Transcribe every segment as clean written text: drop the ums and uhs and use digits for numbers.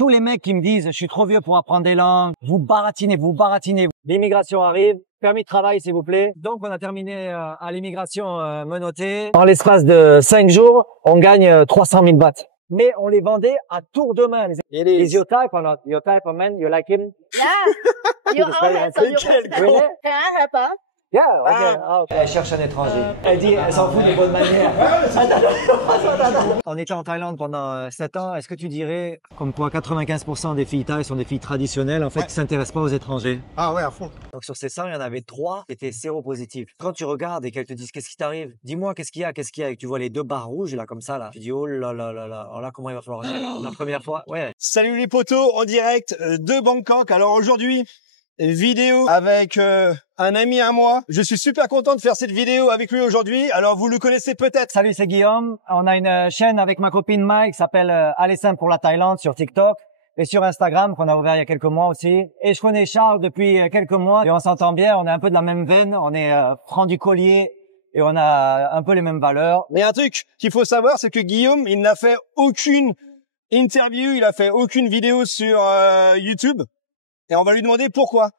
tous les mecs qui me disent je suis trop vieux pour apprendre des langues, vous baratinez. L'immigration arrive, permis de travail s'il vous plaît. Donc on a terminé à l'immigration menottée. En l'espace de 5 jours, on gagne 300 000 bahts. Mais on les vendait à tour de main. Is your type or not? Your type of man? You like him? Yeah. You all handsome. You Really? Can I help her? Yeah, okay. Elle cherche un étranger. Elle dit, elle s'en fout des bonnes manières. On était en Thaïlande pendant 7 ans. Est-ce que tu dirais, comme quoi 95% des filles thaï sont des filles traditionnelles, en fait, qui s'intéressent pas aux étrangers? Ah ouais, à fond. Donc sur ces 100, il y en avait 3 qui étaient séropositifs. Quand tu regardes et qu'elles te disent, qu'est-ce qui t'arrive? Dis-moi, qu'est-ce qu'il y a? Et que tu vois les 2 barres rouges, là, comme ça, là. Tu dis, oh là là là là. Alors là, comment il va falloir la première fois? Ouais. Salut les potos, en direct de Bangkok. Alors aujourd'hui, vidéo avec un ami à moi. Je suis super content de faire cette vidéo avec lui aujourd'hui. Alors vous le connaissez peut-être. Salut, c'est Guillaume. On a une chaîne avec ma copine Mike qui s'appelle Aller Simple pour la Thaïlande sur TikTok et sur Instagram qu'on a ouvert il y a quelques mois aussi. Et je connais Charles depuis quelques mois et on s'entend bien. On est un peu de la même veine. On est franc du collier et on a un peu les mêmes valeurs. Mais un truc qu'il faut savoir, c'est que Guillaume, il n'a fait aucune interview, il a fait aucune vidéo sur YouTube. Et on va lui demander pourquoi.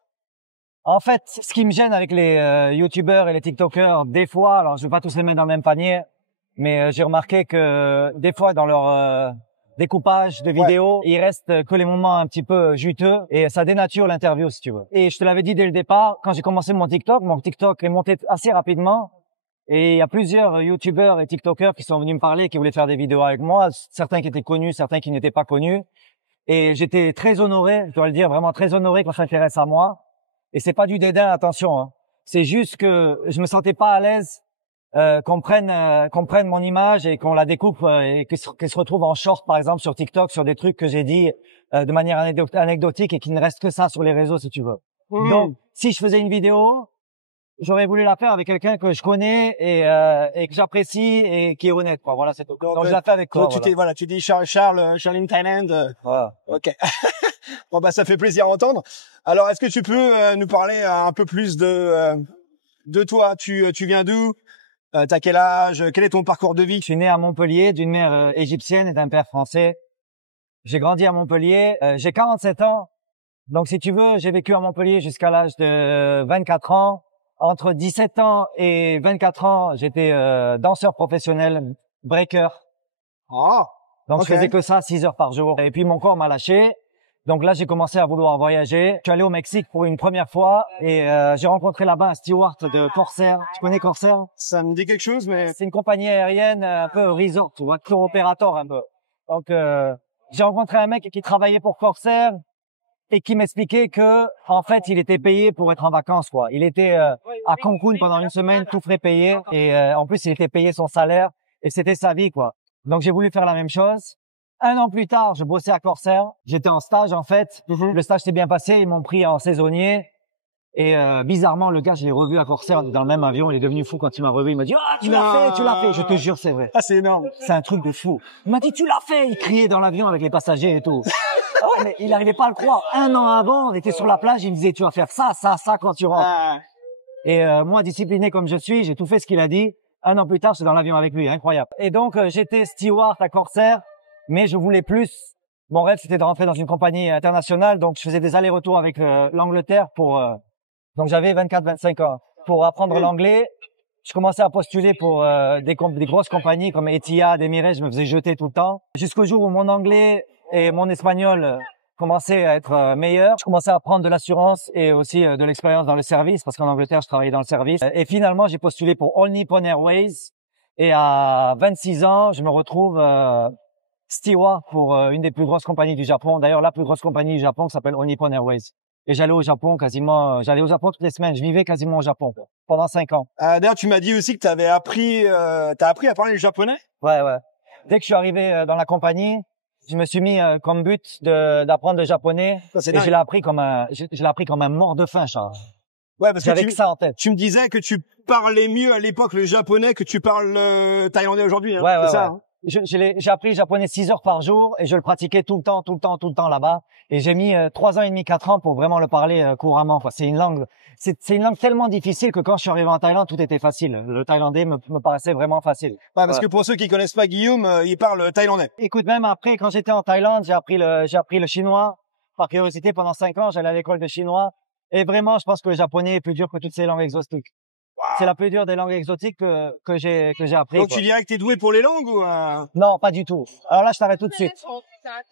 En fait, ce qui me gêne avec les YouTubeurs et les TikTokers, des fois, alors je vais pas tous les mettre dans le même panier, mais j'ai remarqué que des fois dans leur découpage de vidéos, il reste que les moments un petit peu juteux et ça dénature l'interview si tu veux. Et je te l'avais dit dès le départ, quand j'ai commencé mon TikTok est monté assez rapidement et il y a plusieurs YouTubeurs et TikTokers qui sont venus me parler, qui voulaient faire des vidéos avec moi, certains qui étaient connus, certains qui n'étaient pas connus. Et j'étais très honoré, je dois le dire, vraiment très honoré qu'on s'intéresse à moi. Et c'est pas du dédain, attention. Hein. C'est juste que je me sentais pas à l'aise qu'on prenne mon image et qu'on la découpe et qu'elle se retrouve en short, par exemple, sur TikTok, sur des trucs que j'ai dit de manière anecdotique et qu'il ne reste que ça sur les réseaux, si tu veux. Donc, si je faisais une vidéo, j'aurais voulu la faire avec quelqu'un que je connais et que j'apprécie et qui est honnête, quoi. Voilà, c'est tout. Donc je la fais avec toi. Tu dis Charles in Thailand. Voilà. Ok. Bon bah ça fait plaisir à entendre. Alors est-ce que tu peux nous parler un peu plus de toi? Tu viens d'où? T'as quel âge? Quel est ton parcours de vie? Je suis né à Montpellier d'une mère égyptienne et d'un père français. J'ai grandi à Montpellier. J'ai 47 ans. Donc si tu veux, j'ai vécu à Montpellier jusqu'à l'âge de 24 ans. Entre 17 ans et 24 ans, j'étais danseur professionnel, breaker. Ah. Donc je faisais que ça 6 heures par jour. Et puis mon corps m'a lâché. Donc là, j'ai commencé à vouloir voyager. Je suis allé au Mexique pour une première fois et j'ai rencontré là-bas un steward de Corsair. Tu connais Corsair? Ça me dit quelque chose, mais... C'est une compagnie aérienne un peu resort, tu vois, tour opérateur un peu. Donc j'ai rencontré un mec qui travaillait pour Corsair et qui m'expliquait que en fait, il était payé pour être en vacances, quoi. Il était à Cancun pendant une semaine, tout frais payé et en plus, il était payé son salaire et c'était sa vie, quoi. Donc j'ai voulu faire la même chose. 1 an plus tard, je bossais à Corsair. J'étais en stage, en fait. Le stage s'est bien passé. Ils m'ont pris en saisonnier. Et bizarrement, le gars, je l'ai revu à Corsair dans le même avion. Il est devenu fou quand il m'a revu. Il m'a dit, ah, tu l'as fait. Je te jure, c'est vrai. Ah, c'est énorme. C'est un truc de fou. Il m'a dit, tu l'as fait. Il criait dans l'avion avec les passagers et tout. Ouais, mais il n'arrivait pas à le croire. 1 an avant, on était sur la plage. Il me disait, tu vas faire ça quand tu rentres. Et moi, discipliné comme je suis, j'ai tout fait ce qu'il a dit. 1 an plus tard, j'étais dans l'avion avec lui. Incroyable. Et donc, j'étais steward à Corsair. Mais je voulais plus. Mon rêve, c'était de rentrer dans une compagnie internationale. Donc, je faisais des allers-retours avec l'Angleterre donc j'avais 24-25 ans. Pour apprendre l'anglais, je commençais à postuler pour des grosses compagnies comme Etihad, Emirates. Je me faisais jeter tout le temps. Jusqu'au jour où mon anglais et mon espagnol commençaient à être meilleurs. Je commençais à prendre de l'assurance et aussi de l'expérience dans le service, parce qu'en Angleterre, je travaillais dans le service. Et finalement, j'ai postulé pour All Nippon Airways. Et à 26 ans, je me retrouve steward pour une des plus grosses compagnies du Japon. D'ailleurs, la plus grosse compagnie du Japon qui s'appelle All Nippon Airways. Et j'allais au Japon toutes les semaines. Je vivais quasiment au Japon, quoi, pendant 5 ans. D'ailleurs, tu m'as dit aussi que t'as appris à parler le japonais? Ouais. Dès que je suis arrivé dans la compagnie, je me suis mis comme but d'apprendre le japonais. Et je l'ai appris comme un mort de faim, Charles. Ouais, parce que j'avais que ça en tête. Tu me disais que tu parlais mieux à l'époque le japonais que tu parles thaïlandais aujourd'hui, hein. Ouais. Ça, hein. J'ai appris le japonais 6 heures par jour et je le pratiquais tout le temps là-bas. Et j'ai mis 3 ans et demi, 4 ans pour vraiment le parler couramment. Quoi. C'est une langue tellement difficile que quand je suis arrivé en Thaïlande, tout était facile. Le thaïlandais me paraissait vraiment facile. Ouais, parce que pour ceux qui connaissent pas Guillaume, il parle thaïlandais. Écoute, même après, quand j'étais en Thaïlande, j'ai appris le chinois. Par curiosité, pendant 5 ans, j'allais à l'école de chinois. Et vraiment, je pense que le japonais est plus dur que toutes ces langues exotiques. Wow. C'est la plus dure des langues exotiques que j'ai appris. Donc tu dirais que t'es doué pour les langues ou Non, pas du tout. Alors là, je t'arrête tout de suite.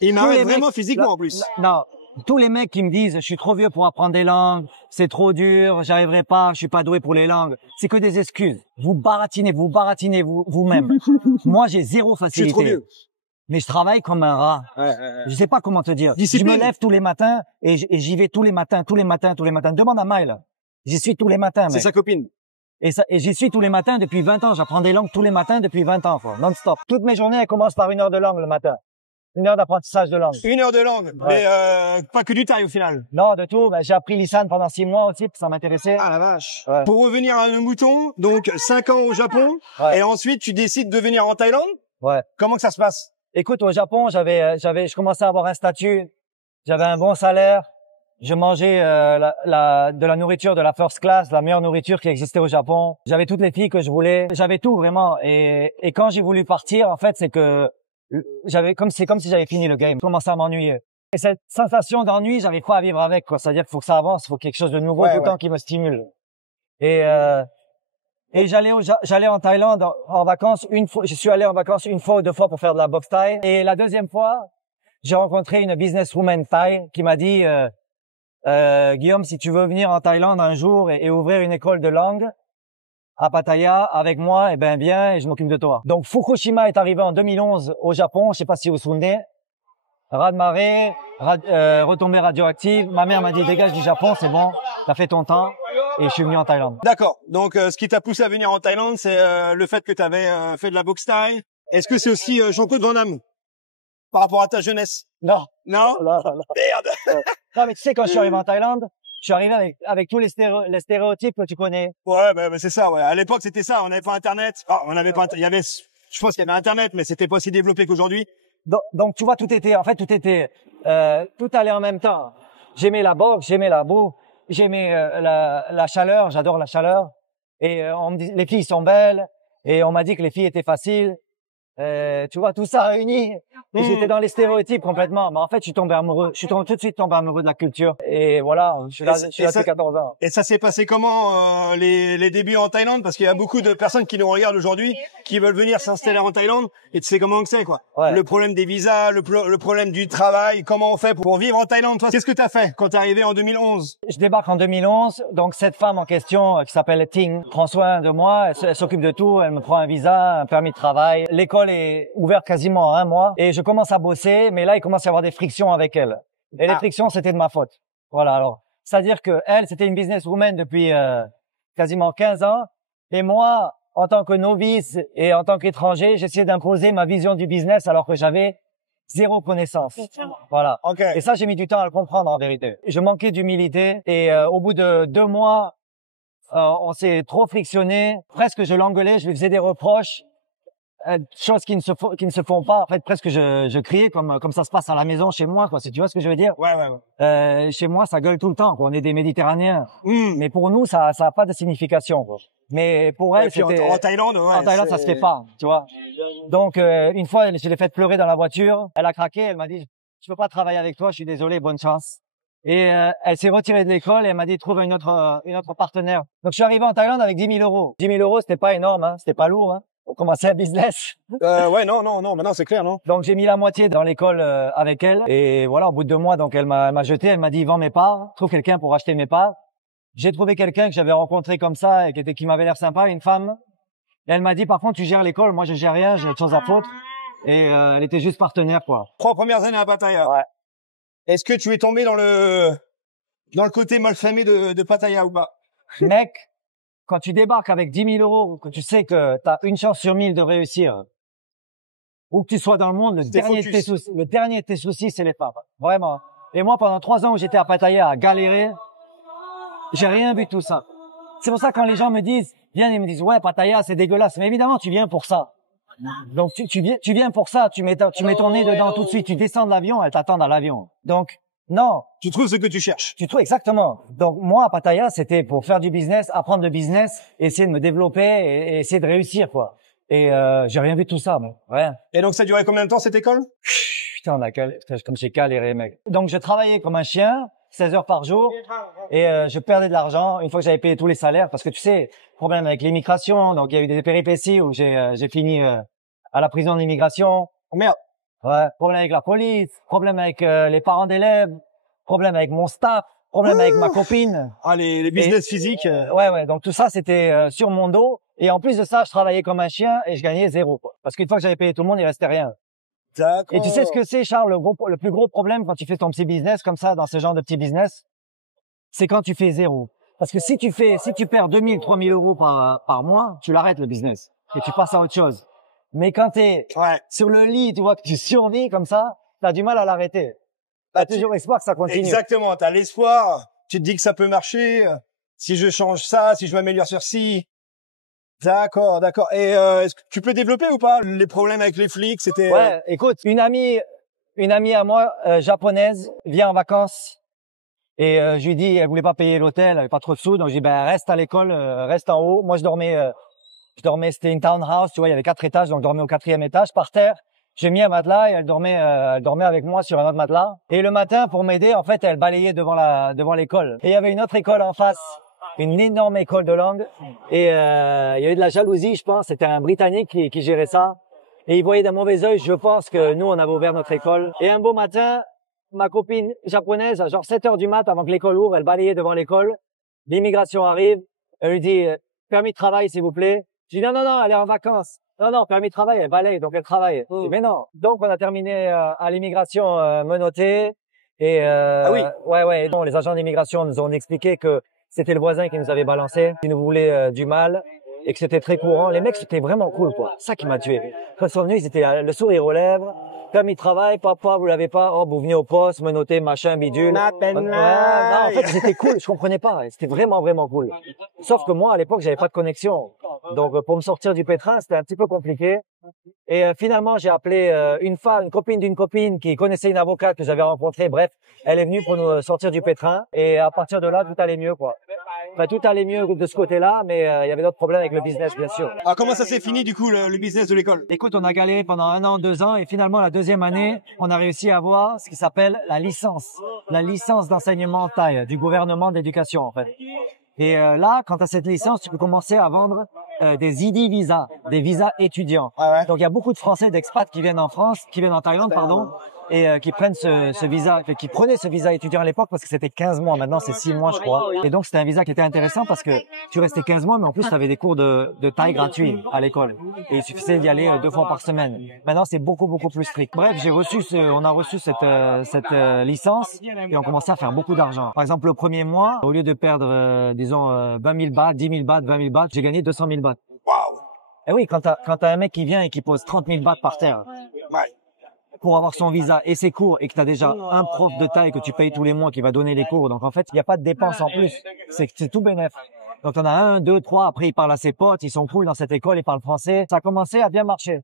Il m'arrête vraiment physiquement en plus. Non, tous les mecs qui me disent je suis trop vieux pour apprendre des langues, c'est trop dur, j'arriverai pas, je suis pas doué pour les langues, c'est que des excuses. Vous baratinez vous-même. Moi, j'ai zéro facilité. Je suis trop vieux. Mais je travaille comme un rat. Je sais pas comment te dire. Discipline. Je me lève tous les matins et j'y vais tous les matins. Demande à Maï, là. J'y suis tous les matins, mec. C'est sa copine. Et j'y suis tous les matins depuis 20 ans. J'apprends des langues tous les matins depuis 20 ans, quoi. Non-stop. Toutes mes journées, elles commencent par 1 heure de langue le matin. 1 heure d'apprentissage de langue. 1 heure de langue. Ouais. Mais pas que du thaï au final. Non, de tout. Ben, j'ai appris l'Isan pendant 6 mois aussi, ça m'intéressait. Ah la vache. Ouais. Pour revenir à nos moutons, donc 5 ans au Japon, et ensuite tu décides de venir en Thaïlande. Ouais. Comment que ça se passe? Écoute, au Japon, je commençais à avoir un statut, j'avais un bon salaire, je mangeais de la nourriture de la first class, la meilleure nourriture qui existait au Japon. J'avais toutes les filles que je voulais, j'avais tout vraiment. Et quand j'ai voulu partir, en fait, c'est que c'est comme si j'avais fini le game. Je commençais à m'ennuyer. Et cette sensation d'ennui, j'avais pas à vivre avec, quoi. C'est-à-dire qu'il faut que ça avance, il faut quelque chose de nouveau tout le temps qui me stimule. Et j'allais en Thaïlande en vacances une fois. Je suis allé en vacances 1 fois ou 2 fois pour faire de la boxe thaï. Et la deuxième fois, j'ai rencontré une businesswoman thaï qui m'a dit Guillaume, si tu veux venir en Thaïlande un jour et ouvrir une école de langue à Pattaya avec moi, eh ben viens et je m'occupe de toi. Donc Fukushima est arrivé en 2011 au Japon. Je sais pas si vous vous souvenez. Raz-de-marée, retombée radioactive. Ma mère m'a dit dégage du Japon, c'est bon, t'as fait ton temps. Et je suis venu en Thaïlande. D'accord. Donc, ce qui t'a poussé à venir en Thaïlande, c'est le fait que tu avais fait de la boxe thaï. Est-ce que c'est aussi Jean-Claude Van Damme par rapport à ta jeunesse? Non. Non. Merde. Non, mais tu sais, quand je suis arrivé en Thaïlande, je suis arrivé avec tous les stéréotypes que tu connais. Ouais, bah c'est ça. Ouais. À l'époque, c'était ça. On n'avait pas Internet. Ah, on n'avait pas. Il y avait. Je pense qu'il y avait Internet, mais c'était pas aussi développé qu'aujourd'hui. Donc, tu vois, tout allait en même temps. J'aimais la boxe, j'aimais la boue. J'aimais la chaleur, j'adore la chaleur. Et on me dit les filles sont belles et on m'a dit que les filles étaient faciles. Tu vois, tout ça réuni. Et j'étais dans les stéréotypes complètement. Mais en fait, je suis tout de suite tombé amoureux de la culture. Et voilà, je suis là depuis 14 ans. Et ça s'est passé comment, les débuts en Thaïlande? Parce qu'il y a beaucoup de personnes qui nous regardent aujourd'hui, qui veulent venir s'installer en Thaïlande. Et tu sais comment que c'est, quoi. Ouais. Le problème des visas, le problème du travail. Comment on fait pour vivre en Thaïlande? Toi, qu'est-ce que t'as fait quand t'es arrivé en 2011? Je débarque en 2011. Donc, cette femme en question, qui s'appelle Ting, prend soin de moi. Elle s'occupe de tout. Elle me prend un visa, un permis de travail. L'école est ouverte quasiment 1 mois. Et je commence à bosser. Mais là, il commence à y avoir des frictions avec elle. Et les frictions, c'était de ma faute. Voilà. Alors, c'est-à-dire que elle, c'était une businesswoman depuis quasiment 15 ans. Et moi, en tant que novice et en tant qu'étranger, j'essayais d'imposer ma vision du business alors que j'avais zéro connaissance. Voilà. Okay. Et ça, j'ai mis du temps à le comprendre en vérité. Je manquais d'humilité et au bout de 2 mois, on s'est trop frictionné. Presque je l'engueulais, je lui faisais des reproches. Choses qui ne se font pas. En fait, presque je criais comme ça se passe à la maison chez moi, quoi. Si tu vois ce que je veux dire. Ouais. Chez moi, ça gueule tout le temps, quoi. On est des Méditerranéens. Mais pour nous, ça a pas de signification, quoi. Mais pour elle, c'était en Thaïlande, ouais, en Thaïlande, ça se fait pas, tu vois. Donc une fois, je l'ai fait pleurer dans la voiture. Elle a craqué. Elle m'a dit, je peux pas travailler avec toi. Je suis désolé. Bonne chance. Et elle s'est retirée de l'école et elle m'a dit trouve une autre partenaire. Donc je suis arrivé en Thaïlande avec 10 000 euros. 10 000 euros, c'était pas énorme, hein. C'était pas lourd, hein. Pour commencer un business. Ouais, non, maintenant c'est clair, non? Donc j'ai mis la moitié dans l'école avec elle et voilà, au bout de 2 mois, donc elle m'a jeté, elle m'a dit vends mes parts, trouve quelqu'un pour acheter mes parts. J'ai trouvé quelqu'un que j'avais rencontré comme ça et qui m'avait l'air sympa, une femme. Et elle m'a dit par contre tu gères l'école, moi je gère rien, j'ai autre chose à foutre. Et elle était juste partenaire, quoi. 3 premières années à Pattaya. Ouais. Est-ce que tu es tombé dans le côté malfamé de Pattaya ou pas? Mec, quand tu débarques avec 10 000 euros, que tu sais que tu as une chance sur 1000 de réussir, où que tu sois dans le monde, le dernier de tes soucis, c'est les femmes. Vraiment. Et moi, pendant 3 ans où j'étais à Pattaya à galérer, j'ai rien vu de tout ça. C'est pour ça que quand les gens me disent, viens, ils me disent, ouais, Pattaya, c'est dégueulasse. Mais évidemment, tu viens pour ça. Donc tu viens pour ça, tu mets ton nez dedans tout de suite, tu descends de l'avion, elle t'attend dans l'avion. Donc non. Tu trouves ce que tu cherches. Tu trouves exactement. Donc moi à Pattaya, c'était pour faire du business, apprendre le business, essayer de me développer et essayer de réussir quoi. Et j'ai rien vu de tout ça, mais rien. Et donc ça durait combien de temps cette école? Putain, comme j'ai calé, mec. Donc je travaillais comme un chien, 16 heures par jour, et je perdais de l'argent une fois que j'avais payé tous les salaires, parce que tu sais, problème avec l'immigration, donc il y a eu des péripéties où j'ai fini à la prison d'immigration. Oh merde. Ouais, problème avec la police, problème avec les parents d'élèves, problème avec mon staff, problème avec ma copine. Ah, les business physiques. Ouais, donc tout ça c'était sur mon dos, et en plus de ça, je travaillais comme un chien et je gagnais zéro, quoi. Parce qu'une fois que j'avais payé tout le monde, il restait rien. D'accord. Et tu sais ce que c'est, Charles, le plus gros problème quand tu fais ton petit business comme ça, dans ce genre de petit business, c'est quand tu fais zéro. Parce que si tu perds 2000, 3000 euros par mois, tu l'arrêtes le business et tu passes à autre chose. Mais quand t'es sur le lit, tu vois que tu survis comme ça, t'as du mal à l'arrêter. T'as toujours espoir que ça continue. Exactement, t'as l'espoir. Tu te dis que ça peut marcher. Si je change ça, si je m'améliore sur ci. D'accord. Et est-ce que tu peux développer ou pas les problèmes avec les flics? C'était. Ouais, écoute, une amie à moi japonaise vient en vacances et je lui dis, elle voulait pas payer l'hôtel, elle avait pas trop de sous, donc je dis ben reste à l'école, reste en haut. Moi je dormais, c'était une townhouse, tu vois, il y avait 4 étages, donc je dormais au 4e étage par terre. J'ai mis un matelas et elle dormait avec moi sur un autre matelas. Et le matin, pour m'aider, en fait, elle balayait devant l'école. Et il y avait une autre école en face, une énorme école de langue. Et il y avait de la jalousie, je pense. C'était un Britannique qui gérait ça. Et il voyait d'un mauvais œil, je pense, que nous, on avait ouvert notre école. Et un beau matin, ma copine japonaise, à genre 7 heures du mat, avant que l'école ouvre, elle balayait devant l'école. L'immigration arrive. Elle lui dit, permis de travail, s'il vous plaît. Je dis, non, elle est en vacances. Non, permis de travail, elle balaye, donc elle travaille. Je dis, mais non. Donc, on a terminé à l'immigration menottée. Et Ah oui. Ouais. Donc, les agents d'immigration nous ont expliqué que c'était le voisin qui nous avait balancé, qui nous voulait du mal, et que c'était très courant. Les mecs, c'était vraiment cool, quoi. Ça qui m'a tué. Quand ils sont venus, ils étaient le sourire aux lèvres. Permis de travail, papa, vous l'avez pas. Oh, vous venez au poste, menotté, machin, bidule. Non, en fait, c'était cool. Je comprenais pas. C'était vraiment, vraiment cool. Sauf que moi, à l'époque, j'avais pas de connexion. Donc, pour me sortir du pétrin, c'était un petit peu compliqué. Et finalement, j'ai appelé une copine d'une copine qui connaissait une avocate que j'avais rencontrée. Bref, elle est venue pour nous sortir du pétrin. Et à partir de là, tout allait mieux, quoi. Enfin, tout allait mieux de ce côté-là, mais il y avait d'autres problèmes avec le business, bien sûr. Alors, comment ça s'est fini, du coup, le business de l'école? Écoute, on a galéré pendant 1 an, 2 ans, et finalement, la 2e année, on a réussi à avoir ce qui s'appelle la licence d'enseignement thaï du gouvernement d'éducation, en fait. Et là, quand tu as cette licence, tu peux commencer à vendre des ID visas, des visas étudiants. Ouais. Donc il y a beaucoup de Français d'expats qui viennent en Thaïlande, pardon, et qui prennent ce visa, qui prenaient ce visa étudiant à l'époque parce que c'était 15 mois. Maintenant c'est 6 mois, je crois. Et donc c'était un visa qui était intéressant parce que tu restais 15 mois, mais en plus tu avais des cours de thaï gratuits à l'école. Et il suffisait d'y aller 2 fois par semaine. Maintenant c'est beaucoup plus strict. Bref, on a reçu cette licence et on commençait à faire beaucoup d'argent. Par exemple, le premier mois, au lieu de perdre, disons, 20 000 bahts, 10 000 bahts, 20 000 bahts, j'ai gagné 200 000 bahts. Waouh. Et oui, quand t'as un mec qui vient et qui pose 30 000 bahts par terre pour avoir son visa et ses cours, et que t'as déjà un prof de taille que tu payes tous les mois qui va donner les cours, donc en fait, il n'y a pas de dépenses en plus. C'est tout bénef. Donc t'en as 1, 2, 3, après il parle à ses potes, ils sont cool dans cette école, ils parlent français. Ça a commencé à bien marcher.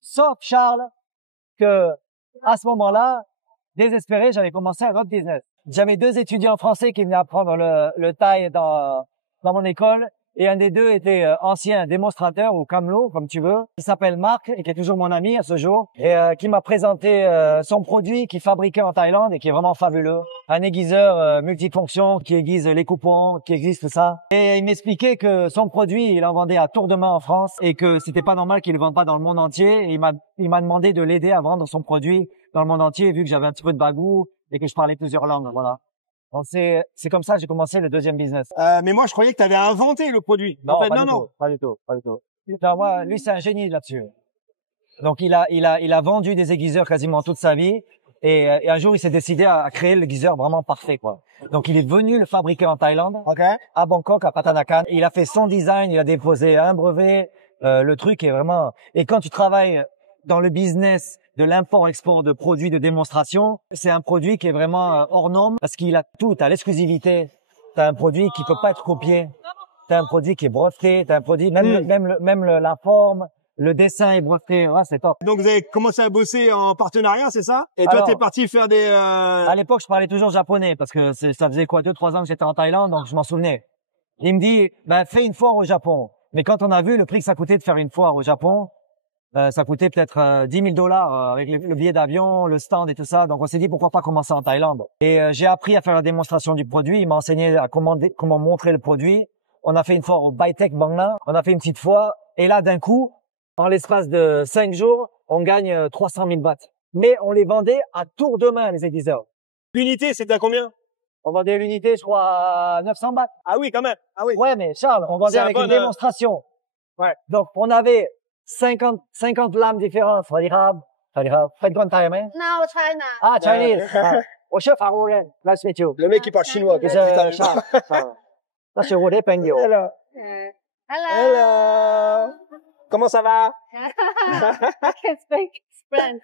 Sauf, Charles, que à ce moment-là, désespéré, j'avais commencé un autre business. J'avais 2 étudiants français qui venaient apprendre le thaï dans mon école. Et un des 2 était ancien démonstrateur ou camelot, comme tu veux. Il s'appelle Marc et qui est toujours mon ami à ce jour. Et qui m'a présenté son produit qu'il fabriquait en Thaïlande et qui est vraiment fabuleux. Un aiguiseur multifonction qui aiguise les coupons, qui existe tout ça. Et il m'expliquait que son produit, il en vendait à tour de main en France et que c'était pas normal qu'il le vende pas dans le monde entier. Et il m'a demandé de l'aider à vendre son produit dans le monde entier vu que j'avais un petit peu de bagou et que je parlais plusieurs langues, voilà. Donc c'est comme ça que j'ai commencé le 2e business. Mais moi, je croyais que tu avais inventé le produit. Non, pas du tout. Non, moi, lui, c'est un génie là-dessus. Donc, il a vendu des aiguiseurs quasiment toute sa vie. Et un jour, il s'est décidé à créer l'aiguiseur vraiment parfait, quoi. Donc, il est venu le fabriquer en Thaïlande, à Bangkok, à Pattanakan. Il a fait son design, il a déposé un brevet. Le truc est vraiment... Et quand tu travailles dans le business de l'import-export de produits de démonstration, c'est un produit qui est vraiment hors norme parce qu'il a tout, t'as l'exclusivité, t'as un produit qui peut pas être copié, t'as un produit qui est breveté, t'as un produit, même la forme, Le dessin est breveté, ouais, c'est top. Donc vous avez commencé à bosser en partenariat, c'est ça? Et toi, Alors, t'es parti faire des... À l'époque, je parlais toujours japonais parce que ça faisait quoi, 2-3 ans que j'étais en Thaïlande, donc je m'en souvenais. Il me dit, ben, fais une foire au Japon. Mais quand on a vu le prix que ça coûtait de faire une foire au Japon, ça coûtait peut-être 10 000 $ avec le billet d'avion, le stand et tout ça. Donc on s'est dit pourquoi pas commencer en Thaïlande. Et j'ai appris à faire la démonstration du produit. Il m'a enseigné à comment montrer le produit. On a fait une foire au Bytech Bangla. On a fait une petite foire. Et là, d'un coup, en l'espace de 5 jours, on gagne 300 000 bahts. Mais on les vendait à tour de main, les aiguiseurs. L'unité, c'était à combien? On vendait l'unité, je crois, à 900 bahts. Ah oui, quand même. Ah oui. Ouais, mais Charles, on vendait C'est avec un une bon, démonstration. Ouais. Donc, on avait 50 lames différentes. เป็นคนไทยไหม No, China. Ah, Chinese. 我是法国人 Nice to meet you. Le mec, il parle chinois. It's Putain, Charles. 那是我的朋友 Hello. Hello. Hello. Comment ça va? I can speak French.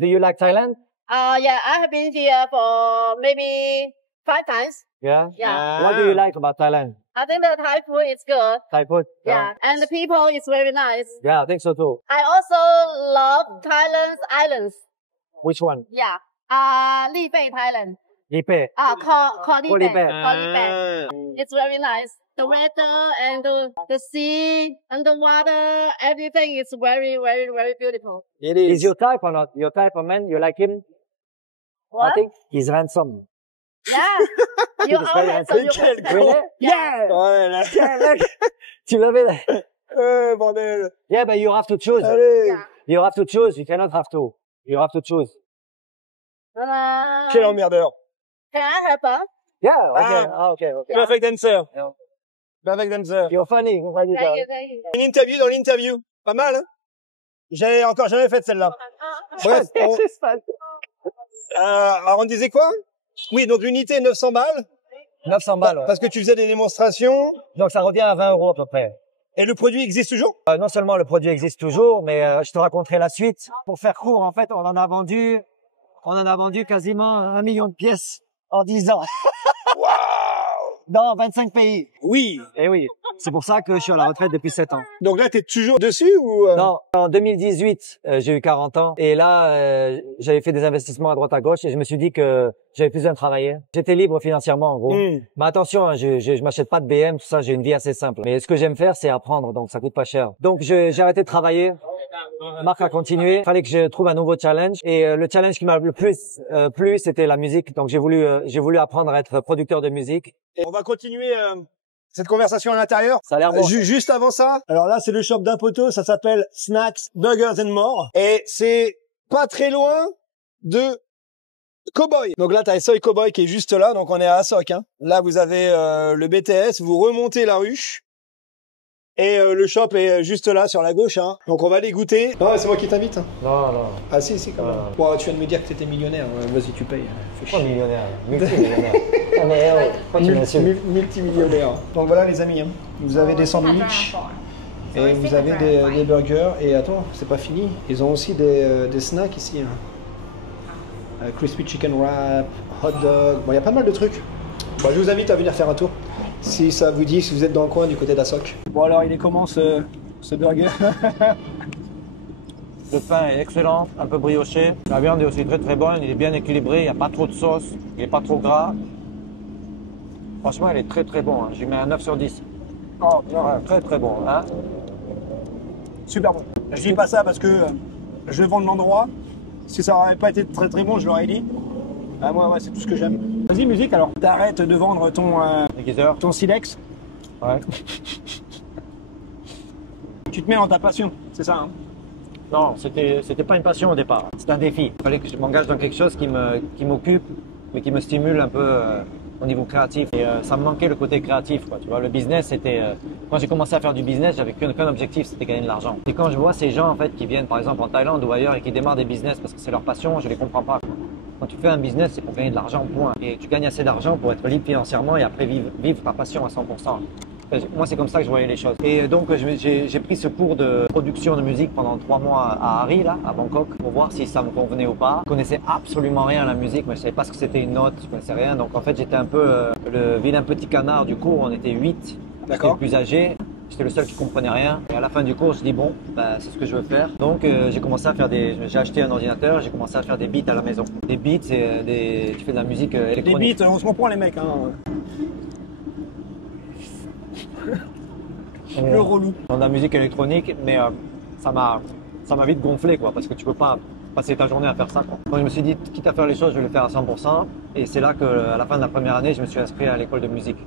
Do you like Thailand? Yeah, I have been here for maybe 5 times. Yeah. Yeah. What do you like about Thailand? I think the Thai food is good. Thai food? Yeah. And the people is very nice. Yeah, I think so too. I also love Thailand's islands. Which one? Yeah. Li Bei, Thailand. Lipe. Koh Li Koh Li Bei. Bei. Koh Li Bei. It's very nice. The weather and the sea and the water, everything is very, very, very beautiful. It Is your type or not? Your type of man? You like him? I What? think he's handsome. Yeah. You He's all very handsome. You handsome. handsome. Really? Yeah. Ouais, là. Yeah, look. Tu l'avais là. Bordel. Yeah, but you have to choose. Allez. Yeah. You have to choose. You cannot have to. You have to choose. Quel emmerdeur. Can I help her? Yeah, okay. Okay, okay. Perfect answer. Yeah. Perfect answer. You're funny. Thank you, thank you. Une interview dans l'interview. Pas mal, hein? J'ai encore jamais fait celle-là. Bref, alors on disait quoi? Oui, donc l'unité 900 balles. 900 balles. Ouais. Parce que tu faisais des démonstrations. Donc ça revient à 20 € à peu près. Et le produit existe toujours? Non seulement le produit existe toujours, mais je te raconterai la suite. Pour faire court, en fait, on en a vendu quasiment 1 million de pièces en 10 ans. Waouh! Dans 25 pays. Oui. Et oui. C'est pour ça que je suis à la retraite depuis 7 ans. Donc là, t'es toujours dessus ou? Non, en 2018, j'ai eu 40 ans. Et là, j'avais fait des investissements à droite à gauche et je me suis dit que j'avais plus besoin de travailler. J'étais libre financièrement, en gros. Mais attention, hein, je m'achète pas de BM, tout ça, j'ai une vie assez simple. Mais ce que j'aime faire, c'est apprendre, donc ça coûte pas cher. Donc j'ai arrêté de travailler. Marc a continué. Il fallait que je trouve un nouveau challenge. Et le challenge qui m'a le plus plu, c'était la musique. Donc j'ai voulu apprendre à être producteur de musique. Et on va continuer cette conversation à l'intérieur. Ça a l'air bon. Juste avant ça, alors là, c'est le shop d'un poteau. Ça s'appelle Snacks, Burgers and More. Et c'est pas très loin de Cowboy. Donc là, t'as Soy Cowboy qui est juste là. Donc on est à Asok. Hein. Là, vous avez le BTS. Vous remontez la ruche. Et le shop est juste là, sur la gauche. Hein. Donc on va aller goûter. Non, c'est moi qui t'invite. Hein. Non, non. Ah si, quand même. Bon, tu viens de me dire que t'étais millionnaire. Vas-y, tu payes. Pas millionnaire, multimillionnaire. Ah, mais pourquoi tu m'insultes? Multimillionnaire. Donc voilà les amis, hein. Vous avez des sandwichs et vous avez des burgers. Et attends, c'est pas fini. Ils ont aussi des snacks ici. Hein. Crispy chicken wrap, hot dog. Bon, il y a pas mal de trucs. Bon, je vous invite à venir faire un tour. Si ça vous dit, si vous êtes dans le coin du côté d'Asok. Bon alors, il est comment ce burger? Le pain est excellent, un peu brioché. La viande est aussi très très bonne, il est bien équilibré, il n'y a pas trop de sauce, il n'est pas trop gras. Franchement, il est très très bon, hein. Je lui mets un 9 sur 10. Oh, très très bon, hein. Super bon. Je dis pas ça parce que je vends de l'endroit. Si ça n'aurait pas été très très bon, je l'aurais dit. Ah, moi, c'est tout ce que j'aime. Vas-y, musique alors. T'arrêtes de vendre ton silex. Ouais. Tu te mets dans ta passion, c'est ça, hein? Non, c'était pas une passion au départ. C'est un défi. Il fallait que je m'engage dans quelque chose qui m'occupe, mais qui me stimule un peu au niveau créatif. Et ça me manquait le côté créatif, quoi. Tu vois, le business, c'était quand j'ai commencé à faire du business, j'avais qu'un objectif, c'était gagner de l'argent. Et quand je vois ces gens en fait qui viennent par exemple en Thaïlande ou ailleurs et qui démarrent des business parce que c'est leur passion, je les comprends pas, quoi. Quand tu fais un business, c'est pour gagner de l'argent, point. Et tu gagnes assez d'argent pour être libre financièrement et après vivre ta passion à 100%. Moi, c'est comme ça que je voyais les choses. Et donc, j'ai pris ce cours de production de musique pendant 3 mois à Hari, là, à Bangkok, pour voir si ça me convenait ou pas. Je connaissais absolument rien à la musique, mais je savais pas ce que c'était une note, je connaissais rien. Donc, en fait, j'étais un peu le vilain petit canard du cours. On était 8. J'étais le plus âgé. j'étais le seul qui comprenait rien. Et à la fin du cours, je dis bon, bah, c'est ce que je veux faire. Donc j'ai commencé à faire j'ai acheté un ordinateur, j'ai commencé à faire des beats à la maison. Des beats, c'est tu fais de la musique électronique. Des beats, on se comprend les mecs. Hein. Le relou. Dans de la musique électronique, mais ça m'a vite gonflé quoi, parce que tu peux pas passer ta journée à faire ça quoi. Donc je me suis dit, quitte à faire les choses, je vais les faire à 100%. Et c'est là qu'à la fin de la première année, je me suis inscrit à l'école de musique.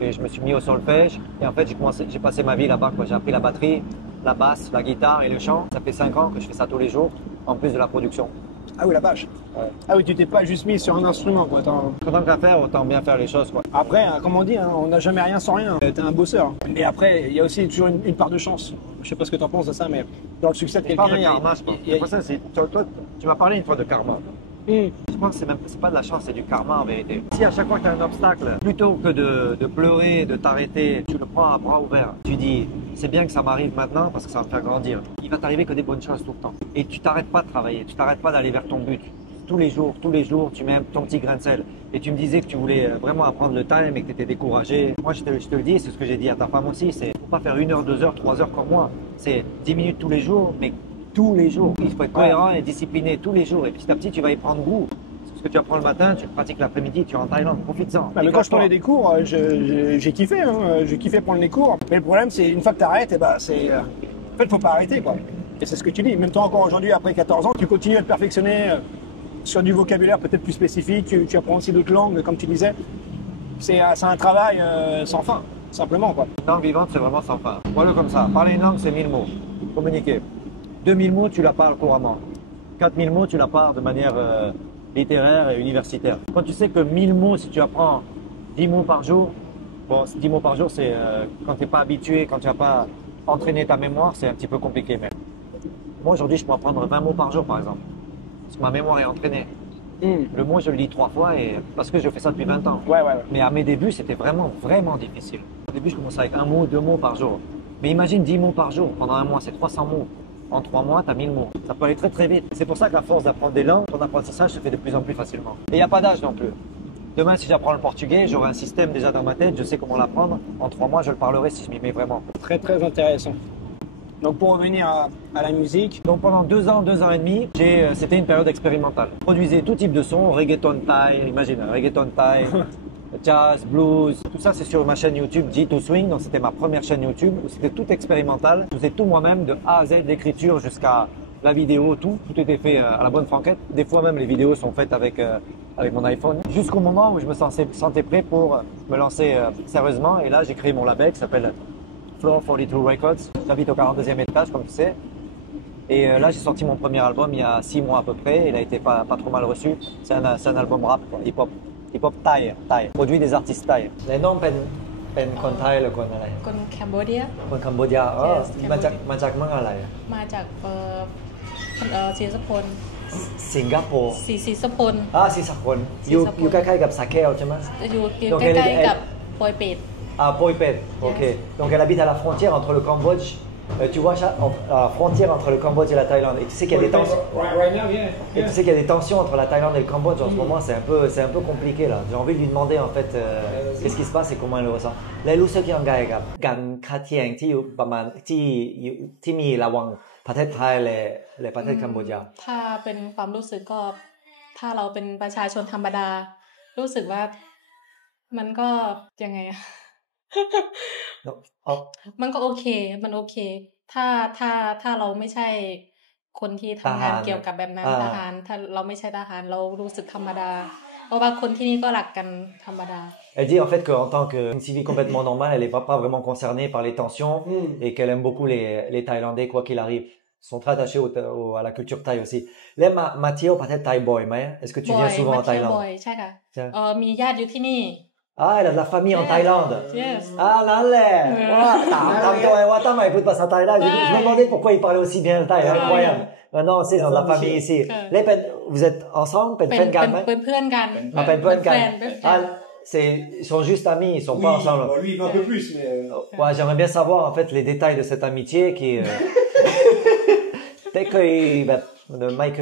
Et je me suis mis au solfège. Et en fait, j'ai passé ma vie là-bas quoi. J'ai appris la batterie, la basse, la guitare et le chant. Ça fait 5 ans que je fais ça tous les jours, en plus de la production. Ah oui, la vache. Ouais. Ah oui, tu t'es pas juste mis sur un instrument quoi. Tant qu'à faire, autant bien faire les choses quoi. Après, comme on dit, hein, on n'a jamais rien sans rien. T'es un bosseur. Mais après, il y a aussi toujours une part de chance. Je sais pas ce que tu en penses de ça, mais dans le succès de quelqu'un, il y a karma, je pense. Toi, tu m'as parlé une fois de karma. Je crois que c'est pas de la chance, c'est du karma en vérité. Si à chaque fois que tu as un obstacle, plutôt que de pleurer, de t'arrêter, tu le prends à bras ouverts. Tu dis, c'est bien que ça m'arrive maintenant parce que ça va me faire grandir. Il va t'arriver que des bonnes choses tout le temps. Et tu t'arrêtes pas de travailler, tu t'arrêtes pas d'aller vers ton but. Tous les jours, tu mets ton petit grain de sel. Et tu me disais que tu voulais vraiment apprendre le time et que tu étais découragé. Moi, je te le dis, c'est ce que j'ai dit à ta femme aussi, c'est faut pas faire 1 heure, 2 heures, 3 heures comme moi. C'est 10 minutes tous les jours, mais tous les jours. Il faut être cohérent et discipliné tous les jours. Et petit à petit, tu vas y prendre goût. Ce que tu apprends le matin, tu le pratiques l'après-midi, tu es en Thaïlande, profites-en. Mais quand je prenais des cours, j'ai kiffé. Hein, j'ai kiffé prendre les cours. Mais le problème, c'est une fois que tu arrêtes, en fait, faut pas arrêter, quoi. Et c'est ce que tu dis. Même toi, encore aujourd'hui, après 14 ans, tu continues à te perfectionner sur du vocabulaire peut-être plus spécifique. Tu apprends aussi d'autres langues, comme tu disais. C'est un travail sans fin, simplement, quoi. Une langue vivante, c'est vraiment sans fin. Voilà comme ça. Parler une langue, c'est 1000 mots. Communiquer. 2000 mots, tu la parles couramment. 4000 mots, tu la parles de manière littéraire et universitaire. Quand tu sais que 1000 mots, si tu apprends 10 mots par jour, bon, 10 mots par jour, c'est quand tu n'es pas habitué, quand tu n'as pas entraîné ta mémoire, c'est un petit peu compliqué. Mais moi, aujourd'hui, je peux apprendre 20 mots par jour, par exemple. Parce que ma mémoire est entraînée. Le mot, je le lis 3 fois et parce que je fais ça depuis 20 ans. Ouais. Mais à mes débuts, c'était vraiment difficile. Au début, je commençais avec 1 mot, 2 mots par jour. Mais imagine 10 mots par jour. Pendant 1 mois, c'est 300 mots. En 3 mois, tu as 1000 mots. Ça peut aller très très vite. C'est pour ça qu'à force d'apprendre des langues, ton apprentissage se fait de plus en plus facilement. Et il n'y a pas d'âge non plus. Demain, si j'apprends le portugais, j'aurai un système déjà dans ma tête, je sais comment l'apprendre. En 3 mois, je le parlerai si je m'y mets vraiment. Très très intéressant. Donc pour revenir à la musique. Donc pendant 2 ans et demi, c'était une période expérimentale. Je produisais tout type de sons, reggaeton thaï, imagine, reggaeton thaï, jazz, blues, tout ça c'est sur ma chaîne YouTube G2 Swing, donc c'était ma première chaîne YouTube où c'était tout expérimental. Je faisais tout moi-même de A à Z, l'écriture jusqu'à la vidéo, tout était fait à la bonne franquette. Des fois même les vidéos sont faites avec mon iPhone. Jusqu'au moment où je me sentais prêt pour me lancer sérieusement et là j'ai créé mon label qui s'appelle Floor 42 Records. J'habite au 42e étage comme tu sais. Et là j'ai sorti mon premier album il y a 6 mois à peu près. Il a été pas trop mal reçu. C'est un album rap, hip-hop thaï, produit des artistes thaï. Les nomsเป็นคนไทยหรือคนอะไรคนแคนเบอร์เรียคนคัมโบเดียมาจากเมืองอะไรมาจากศรีสะพลสิงคโปร์ศรีสะพลศรีสะพลอยู่ใกล้ๆกับสาแก้วใช่ไหมอยู่ใกล้ๆกับปอยเป็ดPoi Pet, ok. Donc elle habite à la frontière entre le Cambodge, tu vois, la frontière entre le Cambodge et la Thaïlande. Et tu sais qu'il y a des tensions. Et tu sais qu'il y a des tensions entre la Thaïlande et le Cambodge en ce moment. C'est un peu compliqué là. J'ai envie de lui demander en fait qu'est-ce qui se passe et comment elle le ressent. แล้วรู้สึกยังไงกับการขัดแย้งที่อยู่ประมาณที่มีระหว่างประเทศไทยและประเทศกัมพูชาถ้าเป็นความรู้สึกก็ถ้าเราเป็นประชาชนธรรมดารู้สึกว่ามันก็ยังไงมันก็โอเคมันโอเคถ้าเราไม่ใช่คนที่ทำงานเกี่ยวกับแบบนั้นทหารถ้าเราไม่ใช่ทหารเรารู้สึกธรรมดาเพราะว่าคนที่นี่ก็รักกันธรรมดา Elle dit en fait qu'en tant qu'une civile complètement normale, elle est pas vraiment concernée par les tensions et qu'elle aime beaucoup les Thaïlandais quoi qu'il arrive. Ils sont très attachés à la culture thaï aussi. แล้วมาเที่ยวประเทศไทยบ่อยไหม Est-ce que tu viens souvent en Thaïlande บ่อยใช่ค่ะมีญาติอยู่ที่นี่elle a de la famille en Thaïlande. Yes. Là là. Il écoute pas sa thaï là. Je me demandais pourquoi il parlait aussi bien le thaï. Incroyable. Non, c'est dans la famille ici. Vous êtes ensemble? เป็นเพื่อนกันเป็นเพื่อนกันils sont juste amis, ils sont pas ensemble. Bon, lui il va un peu plus mais ouais, j'aimerais bien savoir en fait les détails de cette amitié qui dès qu'il va de Mike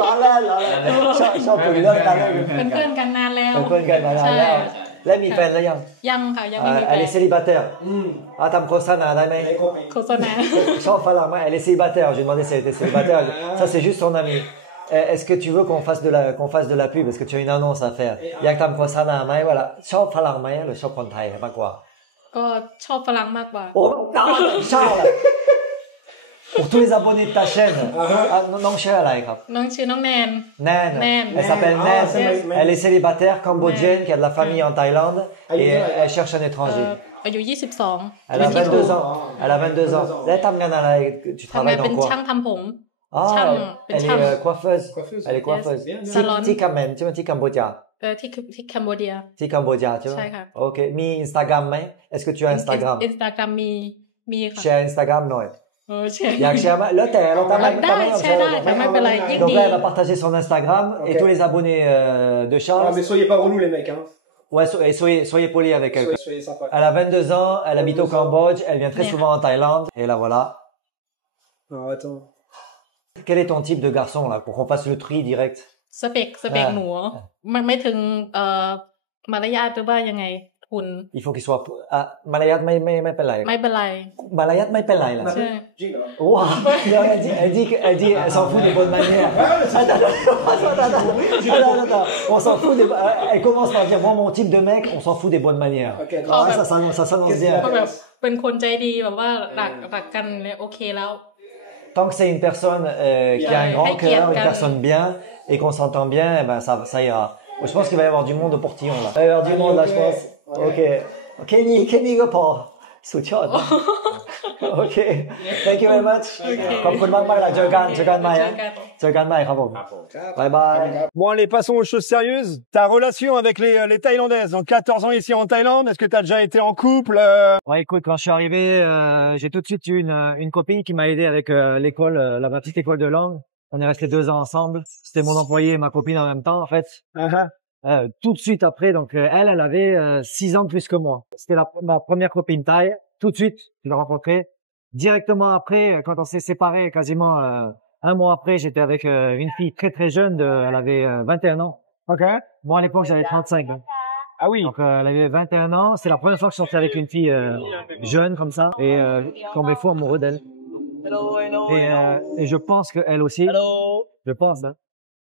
ล้อเล่นชอบคุยเรื่องกันเป็นเพื่อนกันนานแล้วเป็นเพื่อนกันมานานแล้ว และมีแฟนหรือยัง ยังค่ะยังไม่มีแฟ Elle น est célibataire ทำโฆษณาได้ไหม โฆษณา Chante Falarma, elle est célibataire. J'ai demandé si elle était célibataire. Ça, c'est juste son ami. Est-ce que tu veux qu'on fasse de la pub? Parce que tu as une annonce à faire. Yak tam Kosana, mais voilà. Chante Falarma, le chante en Thaï, pas quoi. ก็ชอบฝรั่งมากกว่า Oh, non, Charles! Pour tous les abonnés de ta chaîne. Non, Charles, là, grave. น้องชื่อน้องแนน Nan. Nan. Elle s'appelle Nan. Elle est célibataire, cambodgienne, qui a de la famille en Thaïlande. Et elle cherche un étranger. อายุ22 Elle a 22 ans. Elle a 22 ans. Là, tu ทำงาน travailles เป็น dans quoi? ช่างทำผม Ah,เป็น elle ช่าง est coiffeuse. Coiffeuse. Elle est coiffeuse. Yes, bien. Salon. Tikamen, tu vois, Tikambodia. ที่แคนเบเดีย Tikambodia, tu vois. ใช่ค่ะ Ok. Mi Instagram, mais est-ce que tu as Instagram? Instagram มีค่ะ Share Instagram, non. แชร์ Il y a share, là,ได้แชร์ได้ค่ะไม่เป็นไรยิ่ง Donc ดี là, elle va partager son Instagram et Ok. tous les abonnés de Ah, Charles. mais soyez pas relous, les mecs. Hein. Ouais, et soyez polis avec elle. Soyez sympas. Elle a 22 ans, elle habite au Cambodge, elle vient très Bien. souvent en Thaïlande. Et là, voilà. Alors, attends. Quel est ton type de garçon, là, pour qu'on fasse le tri direct? สเปคหนูมันไม่ถึงมารยาทหรือว่ายังไงคุณ Il faut qu'il soit... Ah, Malayat, mais ไม่เป็นไร Malayat, mais là. ใช่ Wow. Non, elle dit, elle s'en fout des bonnes manières. Attends. On s'en fout des... Elle commence par dire, moi, mon type de mec, on s'en fout des bonnes manières. Ok, Ah, ça s'annonce bien. ก็แบบเป็นคนใจดีแบบว่ารักกันเนี่ยโอเคแล้ว Tant que c'est une personne qui a un grand cœur, une personne bien, et qu'on s'entend bien, eh ben ça ira. Je pense qu'il va y avoir du monde au portillon, là. Il va y avoir du monde, là, je pense. Ok. Kenny Gopor. Suchot. Ok. Thank you very much. ขอบคุณมากๆ เจอกันใหม่ ครับผม Bye bye. Bon, allez, passons aux choses sérieuses. Ta relation avec les Thaïlandaises. Donc, 14 ans ici en Thaïlande. Est-ce que tu as déjà été en couple Ouais, écoute, quand je suis arrivé, j'ai tout de suite eu une copine qui m'a aidé avec l'école, la petite école de langue. On est restés 2 ans ensemble. C'était mon employé et ma copine en même temps, en fait. Tout de suite après, donc elle avait 6 ans de plus que moi. C'était ma première copine thaï. Tout de suite, je l'ai rencontrée. Directement après, quand on s'est séparés, quasiment 1 mois après, j'étais avec une fille très très jeune. Elle avait 21 ans. Ok. Moi, à l'époque, j'avais 35 ans. Ah oui. Donc, elle avait 21 ans. C'est la première fois que je sortais avec une fille jeune comme ça. Et tombé fou amoureux d'elle. Et je pense qu'elle aussi. Je pense, hein.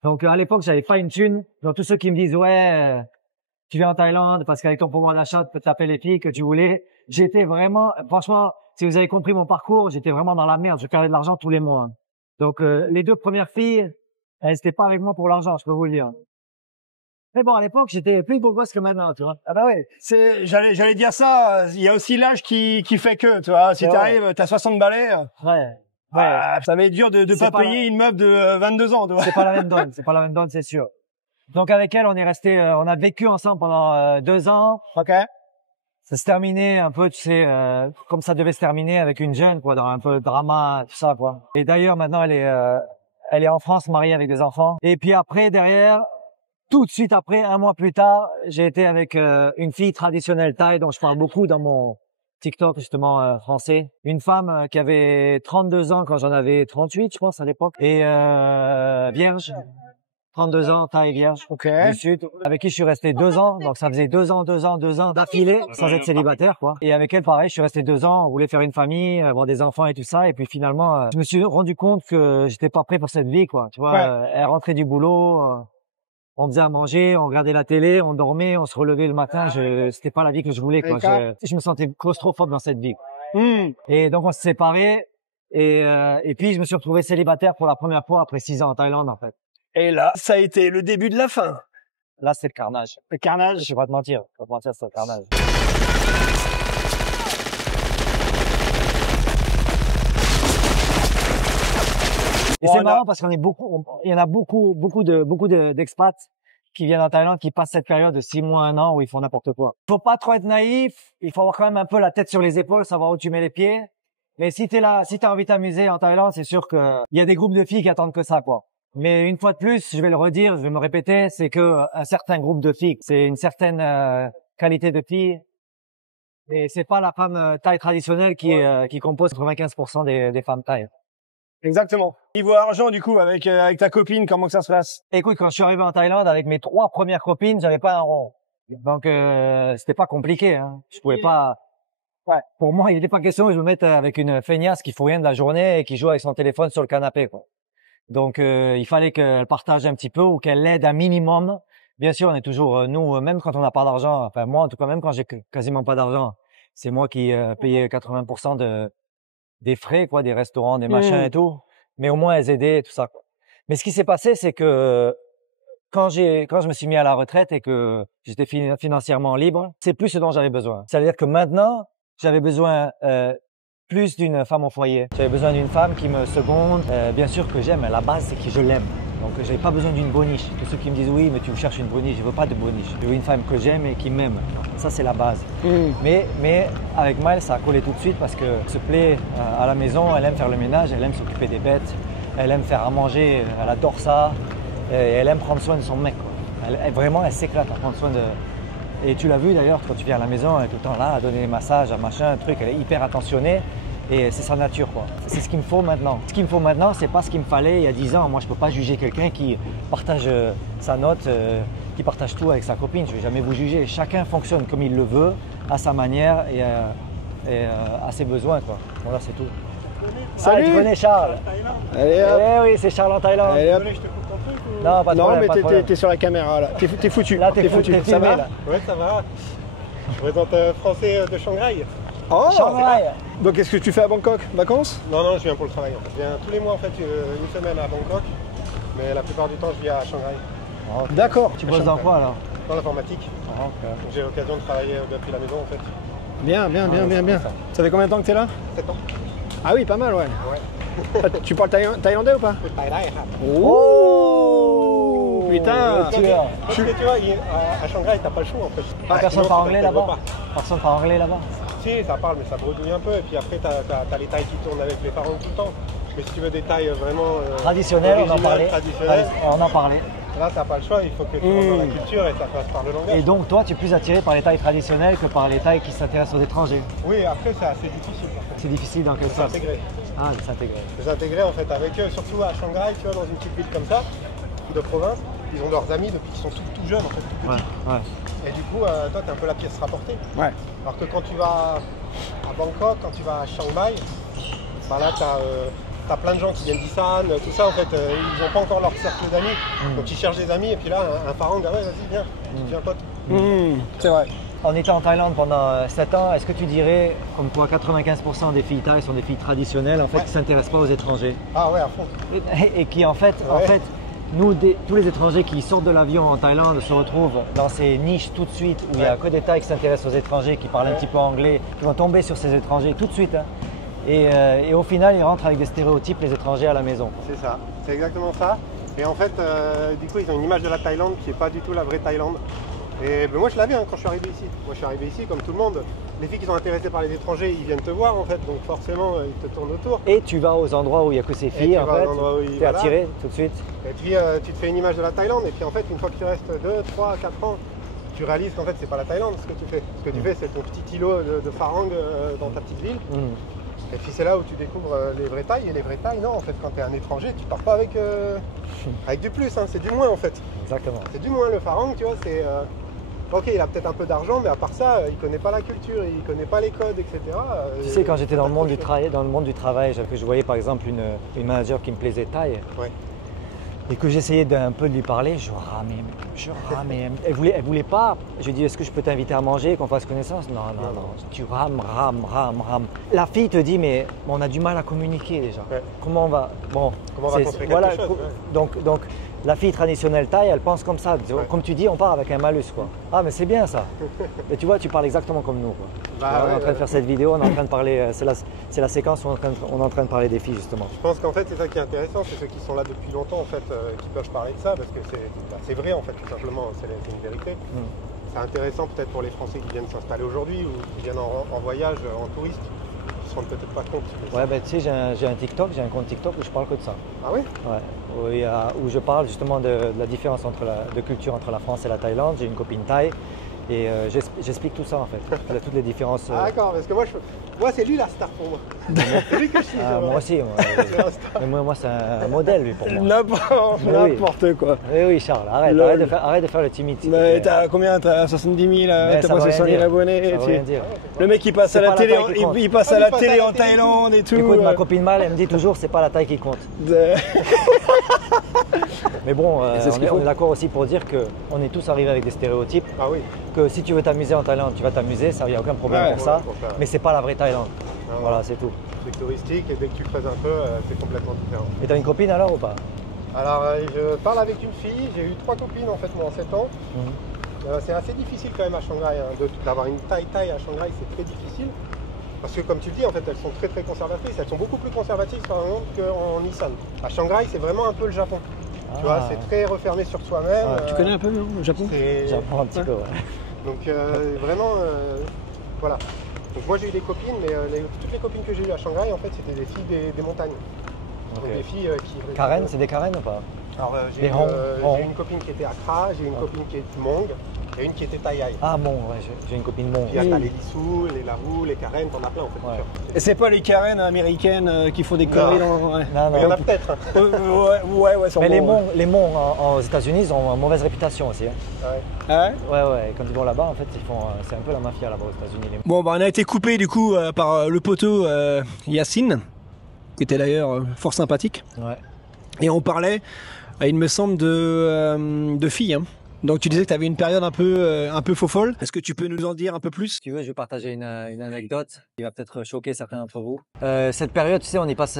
Donc, à l'époque, j'avais pas une thune. Donc, tous ceux qui me disent, ouais, tu viens en Thaïlande parce qu'avec ton pouvoir d'achat, tu peux taper les filles que tu voulais. J'étais vraiment, franchement, si vous avez compris mon parcours, j'étais vraiment dans la merde. Je perdais de l'argent tous les mois. Donc, les 2 premières filles, elles étaient pas avec moi pour l'argent, je peux vous le dire. Mais bon, à l'époque, j'étais plus beau gosse que maintenant, tu vois. Ah bah ouais. J'allais dire ça. Il y a aussi l'âge qui fait que, tu vois. Si Ouais. t'arrives, t'as 60 balais. Ouais. Ça va être dur de pas payer une meuf de 22 ans, tu vois. C'est pas la même donne, c'est sûr. Donc avec elle, on est resté, on a vécu ensemble pendant 2 ans. Ok. Ça se terminait un peu, tu sais, comme ça devait se terminer avec une jeune, quoi, dans un peu de drama, tout ça, quoi. Et d'ailleurs, maintenant, elle est en France, mariée avec des enfants. Et puis après, derrière, tout de suite après, 1 mois plus tard, j'ai été avec une fille traditionnelle thaï dont je parle beaucoup dans mon TikTok, justement, français. Une femme qui avait 32 ans quand j'en avais 38, je pense, à l'époque. Et vierge. 32 ans, taille vierge, du Sud, avec qui je suis resté 2 ans. Donc, ça faisait 2 ans d'affilée, sans être célibataire, quoi. Et avec elle, pareil, je suis resté 2 ans. On voulait faire une famille, avoir des enfants et tout ça. Et puis, finalement, je me suis rendu compte que j'étais pas prêt pour cette vie, quoi. Tu vois, elle rentrait du boulot, on faisait à manger, on regardait la télé, on dormait, on se relevait le matin. C'était pas la vie que je voulais, quoi. Je me sentais claustrophobe dans cette vie. Et donc, on s'est séparés. Et puis, je me suis retrouvé célibataire pour la première fois après 6 ans en Thaïlande, en fait. Et là, ça a été le début de la fin. Là, c'est le carnage. Le carnage. Je vais pas te mentir. C'est le carnage. Et c'est marrant parce qu'on est il y en a beaucoup d'expats qui viennent en Thaïlande, qui passent cette période de 6 mois, 1 an où ils font n'importe quoi. Faut pas trop être naïf. Il faut avoir quand même un peu la tête sur les épaules, savoir où tu mets les pieds. Mais si t'es là, si t'as envie de t'amuser en Thaïlande, c'est sûr que il y a des groupes de filles qui attendent que ça, quoi. Mais une fois de plus, je vais le redire, je vais me répéter, c'est que un certain groupe de filles, c'est une certaine qualité de filles. Et c'est pas la femme thaï traditionnelle qui compose 95% des femmes thaï. Exactement. Niveau argent, du coup, avec ta copine, comment que ça se passe? Écoute, quand je suis arrivé en Thaïlande avec mes 3 premières copines, j'avais pas un rond. Donc, c'était pas compliqué. Hein. Je pouvais pas... Ouais. Pour moi, il n'était pas question que je me mette avec une feignasse qui fout rien de la journée et qui joue avec son téléphone sur le canapé, quoi. Donc, il fallait qu'elle partage un petit peu ou qu'elle l'aide un minimum. Bien sûr, on est toujours, nous, même quand on n'a pas d'argent, enfin moi en tout cas, même quand j'ai quasiment pas d'argent, c'est moi qui payais 80% des frais, quoi, des restaurants, des machins et tout. Mais au moins, elles aidaient, tout ça, quoi. Mais ce qui s'est passé, c'est que quand je me suis mis à la retraite et que j'étais financièrement libre, c'est plus ce dont j'avais besoin. C'est-à-dire que maintenant, j'avais besoin plus d'une femme au foyer. J'avais besoin d'une femme qui me seconde. Bien sûr que j'aime, la base c'est que je l'aime. Donc j'avais pas besoin d'une boniche. Tous ceux qui me disent oui, mais tu cherches une boniche, je veux pas de boniche. Je veux une femme que j'aime et qui m'aime. Ça c'est la base. Mais avec Miles, ça a collé tout de suite parce que elle se plaît à la maison, elle aime faire le ménage, elle aime s'occuper des bêtes, elle aime faire à manger, elle adore ça. Et elle aime prendre soin de son mec, quoi. Vraiment, elle s'éclate à prendre soin de... Et tu l'as vu d'ailleurs, quand tu viens à la maison, elle est tout le temps là, à donner des massages, à machin, un truc, elle est hyper attentionnée. Et c'est sa nature, quoi. C'est ce qu'il me faut maintenant. Ce qu'il me faut maintenant, c'est pas ce qu'il me fallait il y a 10 ans. Moi, je peux pas juger quelqu'un qui partage sa note, qui partage tout avec sa copine. Je vais jamais vous juger. Chacun fonctionne comme il le veut, à sa manière et à ses besoins, quoi. Voilà, c'est tout. Salut. Ah, tu connais Charles? Allez hop. Eh oui, c'est Charles en Thaïlande. Allez hop. Je te coupe ton truc ou... Non, pas de Non, problème, mais pas de problème. t'es sur la caméra là. T'es foutu. Là, t'es foutu. Ça Filmé, va là. Ouais, ça va. Je présente Français de Shanghai. Oh. Shanghai. Donc qu'est-ce que tu fais à Bangkok? Vacances? Non, je viens pour le travail en fait. Je viens tous les mois en fait, une semaine à Bangkok. Mais la plupart du temps, je vis à Shanghai, Oh, ok. D'accord. Tu bosses dans quoi alors? dans l'informatique. Ah, ok. Donc j'ai l'occasion de travailler depuis la maison en fait. Bien. ça. Ça fait combien de temps que t'es là? 7 ans. Ah oui, pas mal, ouais. Ah, tu parles thaïlandais ou pas? Oh, putain. le tueur. Parce que tu vois, à Shanghai, t'as pas le choix en fait. Personne Sinon, parle tu anglais t'intègres là-bas? pas. Personne parle anglais là-bas? Si, ça parle, mais ça bredouille un peu. Et puis après, t'as les tailles qui tournent avec les parents tout le temps. Mais si tu veux des tailles vraiment Traditionnel, on en originales, parlait. traditionnelles, On en parlait. là, t'as pas le choix. Il faut que tu rentres dans la culture et ça passe par le langage. Et donc, toi, tu es plus attiré par les tailles traditionnelles que par les tailles qui s'intéressent aux étrangers. Oui, après, c'est assez difficile. C'est difficile dans quel De sens? s'intégrer. Ah, de s'intégrer. De s'intégrer en fait avec eux, surtout à Shanghai, tu vois, dans une petite ville comme ça, de province. Ils ont leurs amis depuis qu'ils sont tout jeunes, en fait, tout petits. Ouais. Et du coup, toi, t'es un peu la pièce rapportée. Ouais. Alors que quand tu vas à Bangkok, quand tu vas à Chiang Mai, bah là, t'as plein de gens qui viennent d'Isan, tout ça, en fait, ils n'ont pas encore leur cercle d'amis. Donc ils cherchent des amis, et puis là, un parent, ah ouais, vas-y, viens pote. C'est vrai. On était en Thaïlande pendant 7 ans. Est-ce que tu dirais, comme quoi 95% des filles thaï sont des filles traditionnelles, en fait, qui ne s'intéressent pas aux étrangers? Ah ouais, à fond. Et qui, en fait, nous, tous les étrangers qui sortent de l'avion en Thaïlande se retrouvent dans ces niches tout de suite où il n'y a que des Thaïs qui s'intéressent aux étrangers, qui parlent un petit peu anglais, qui vont tomber sur ces étrangers tout de suite. Hein. Et au final, ils rentrent avec des stéréotypes, les étrangers à la maison. C'est ça, c'est exactement ça. Et en fait, du coup, ils ont une image de la Thaïlande qui n'est pas du tout la vraie Thaïlande. Et ben, moi, je l'avais quand je suis arrivé ici. Moi, je suis arrivé ici, comme tout le monde. Les filles qui sont intéressées par les étrangers, ils viennent te voir en fait, donc forcément, ils te tournent autour. Et tu vas aux endroits où il n'y a que ces filles, en fait. Tu es attiré tout de suite. Et puis, tu te fais une image de la Thaïlande. Et puis, en fait, une fois que tu restes 2, 3, 4 ans, tu réalises qu'en fait, c'est pas la Thaïlande ce que tu fais. Ce que tu fais, c'est ton petit îlot de Pharang dans ta petite ville. Et puis c'est là où tu découvres les vraies tailles. Et les vraies tailles, non, en fait, quand tu es un étranger, tu pars pas avec du plus, hein, c'est du moins en fait. Exactement. C'est du moins le Pharang, tu vois, c'est... Ok, il a peut-être un peu d'argent, mais à part ça, il connaît pas la culture, il connaît pas les codes, etc. Tu sais, quand j'étais dans le monde du travail, que je voyais par exemple une manager qui me plaisait thaï, et que j'essayais d'un peu de lui parler, je ramais. Elle voulait pas. Je lui dis, est-ce que je peux t'inviter à manger, qu'on fasse connaissance? Non. Tu rames. La fille te dit, mais on a du mal à communiquer déjà. Ouais. Comment on va... Bon, comment on va construire quelque chose, donc, la fille traditionnelle thaï, elle pense comme ça. Comme tu dis, on part avec un malus, quoi. Ah, mais c'est bien ça. Et tu vois, tu parles exactement comme nous, quoi. On est en train de faire cette vidéo, on est en train de parler, c'est la séquence où on est en train de parler des filles, justement. Je pense qu'en fait, c'est ça qui est intéressant, c'est ceux qui sont là depuis longtemps, en fait, qui peuvent parler de ça, parce que c'est vrai, en fait, tout simplement, c'est une vérité. C'est intéressant peut-être pour les Français qui viennent s'installer aujourd'hui ou qui viennent en voyage, en touriste, qui se rendent peut-être pas compte. Ouais, ben tu sais, j'ai un compte TikTok où je parle que de ça. Ah oui? Ouais, où je parle justement de la différence de culture entre la France et la Thaïlande. J'ai une copine thaï Et j'explique tout ça en fait, toutes les différences. Ah d'accord, parce que moi c'est lui la star pour moi. C'est lui que je suis. Moi aussi, moi c'est un modèle lui pour moi. N'importe quoi. Eh oui Charles, arrête de faire le timide. Mais t'as combien? T'as 70 000, t'as pas 60 000 abonnés. Le mec il passe à la télé, il passe à la télé en Thaïlande et tout. Écoute, ma copine Mal, elle me dit toujours c'est pas la taille qui compte. Mais bon, on est d'accord aussi pour dire qu'on est tous arrivés avec des stéréotypes. Ah oui. Que si tu veux t'amuser en Thaïlande, tu vas t'amuser, il n'y a aucun problème pour ça. Mais c'est pas la vraie Thaïlande. Voilà, c'est tout. C'est touristique et dès que tu creuses un peu, c'est complètement différent. Et t'as une copine alors ou pas? Alors, je parle avec une fille, j'ai eu 3 copines en fait moi en 7 ans. C'est assez difficile quand même à Shanghai, hein, d'avoir une Thaï à Shanghai, c'est très difficile. Parce que comme tu le dis, en fait, elles sont très conservatrices, elles sont beaucoup plus conservatrices par exemple qu'en Nissan. À Shanghai, c'est vraiment un peu le Japon. Tu vois, c'est très refermé sur soi-même. Tu connais un peu le Japon? J'apprends un petit peu, ouais. Donc vraiment, voilà. Donc moi j'ai eu des copines, mais toutes les copines que j'ai eues à Shanghai, en fait, c'était des filles des montagnes. Donc des filles qui... Karen, c'est des Karen ou pas? Alors j'ai eu une copine qui était Accra, j'ai eu une copine qui est Hmong et une qui était Thaï. Ah bon, ouais, j'ai une copine Hmong. Puis il y a les Lissous, les Larou, les Karen, t'en as plein en fait. Ouais. Et c'est pas les Karen américaines qui font des conneries dans... Non. Il y en a peut-être. Ouais, mais les Hmong aux États-Unis, ils ont une mauvaise réputation aussi. Hein. Ah ouais? Ouais, quand ils vont là-bas, en fait, c'est un peu la mafia là-bas aux États-Unis. Bon, bah on a été coupé du coup par le poteau Yacine, qui était d'ailleurs fort sympathique. Ouais. Et on parlait, il me semble, de filles. Hein. Donc tu disais que tu avais une période un peu faux-folle. Est-ce que tu peux nous en dire un peu plus? Si tu veux, je vais partager une anecdote qui va peut-être choquer certains d'entre vous. Cette période, tu sais, on y passe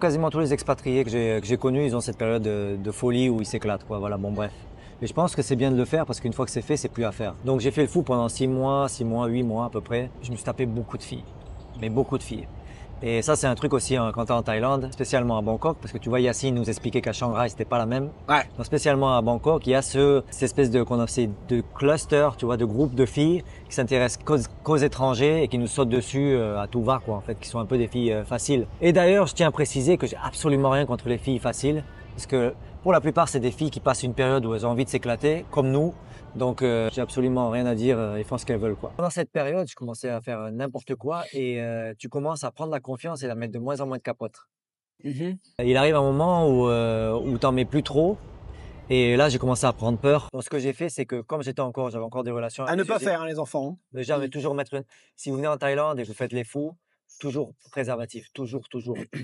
quasiment tous les expatriés que j'ai connus, ils ont cette période de folie où ils s'éclatent, quoi. Voilà, bon bref. Et je pense que c'est bien de le faire parce qu'une fois que c'est fait, c'est plus à faire. Donc j'ai fait le fou pendant 6 mois, 8 mois à peu près. Je me suis tapé beaucoup de filles, mais beaucoup de filles. Et ça, c'est un truc aussi hein, quand tu es en Thaïlande, spécialement à Bangkok, parce que tu vois, Yacine nous expliquait qu'à Shanghai, c'était pas la même. Ouais. Donc, spécialement à Bangkok, il y a cette espèce de cluster, tu vois, de groupes de filles qui s'intéressent qu'aux étrangers et qui nous sautent dessus à tout va, quoi, en fait, qui sont un peu des filles faciles. Et d'ailleurs, je tiens à préciser que j'ai absolument rien contre les filles faciles, parce que pour la plupart, c'est des filles qui passent une période où elles ont envie de s'éclater, comme nous. Donc, j'ai absolument rien à dire, ils font ce qu'elles veulent, quoi. Pendant cette période, je commençais à faire n'importe quoi et tu commences à prendre la confiance et à mettre de moins en moins de capotes. Il arrive un moment où t'en mets plus trop et là, j'ai commencé à prendre peur. Donc, ce que j'ai fait, c'est que comme j'avais encore des relations... À ne pas faire, hein, les enfants. Déjà, mais toujours si vous venez en Thaïlande et que vous faites les fous, toujours préservatif, toujours.